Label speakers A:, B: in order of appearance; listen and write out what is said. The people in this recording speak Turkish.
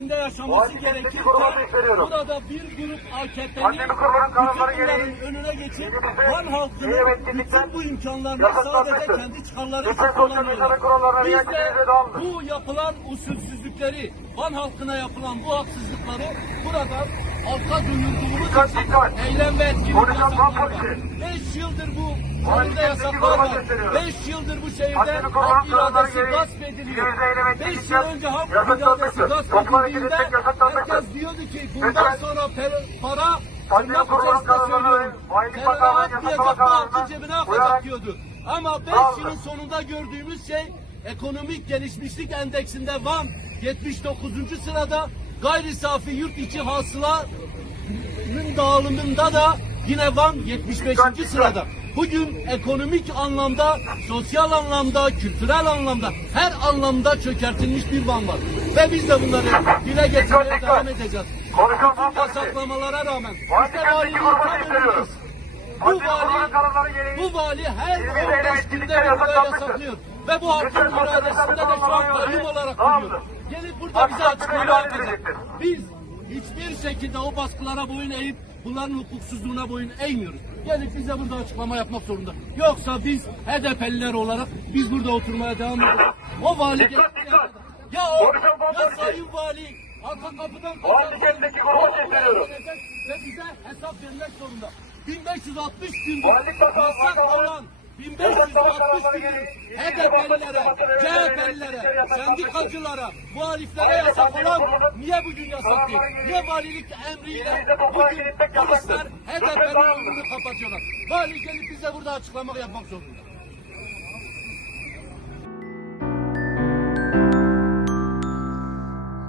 A: yaşaması gerekirken burada bir grup
B: kanunları
A: bütün önüne geçip Van halkının bütün bu imkanlarını sadece kendi çıkarları için kullanıyorlar. Biz de bu yapılan usulsüzlükleri, Van halkına yapılan bu haksızlıkları buradan halka duyurduğumuz eylem ve etkinlik
B: polisi.
A: 5 yıldır bu şehirde yasaklar var. 5 yıldır bu şehirde
B: kanunları
A: iradesi gasp ediliyor. 5 yıl önce halk
B: yasaklanmıştır.
A: iradesi gasp edildiğinde herkes diyordu ki bundan sonra para tırnak içerisinde söylüyorum. Teröre atmayacak bu halkın cebine
B: uyarak
A: diyordu. Ama 5
B: Tamamdır.
A: yılın sonunda gördüğümüz şey ekonomik gelişmişlik endeksinde Van 79. sırada gayri safi yurt içi hasılanın dağılımında da yine Van 75. sırada. Bugün ekonomik anlamda, sosyal anlamda, kültürel anlamda, her anlamda çökertilmiş bir Van var. Ve biz de bunları dile getirmeye devam edeceğiz. Bütün yasaklamalara rağmen valiliği önündeyiz. Bu vali bu vali her
B: ilgimize eylem
A: 15 günde bir yasaklıyor. Ve bu halkın iradesinde de şu an kayyum olarak duruyor. Gelip burada bize açıklama yapacak. Biz hiçbir şekilde o baskılara boyun eğip bunların hukuksuzluğuna boyun eğmiyoruz. Gelip bize burada açıklama yapmak zorunda. Yoksa biz HDP'liler olarak biz burada oturmaya devam edeceğiz. O vali gelip ya o ya sayın vali arka kapıdan
B: Vali Devleti kurulunu gösteriyorum.
A: ve bize hesap vermek zorunda. 1560 gün
B: Valilik Bakanı
A: yasak
B: Bakanı
A: olan 1560 gün HDP'lilere, CHP'lilere, sendikacılara, muhaliflere yasak olan niye bugün yasak değil? Niye valilik emriyle bugün polisler HDP'nin önünü kapatıyorlar? Vali gelip bize burada açıklama yapmak zorunda.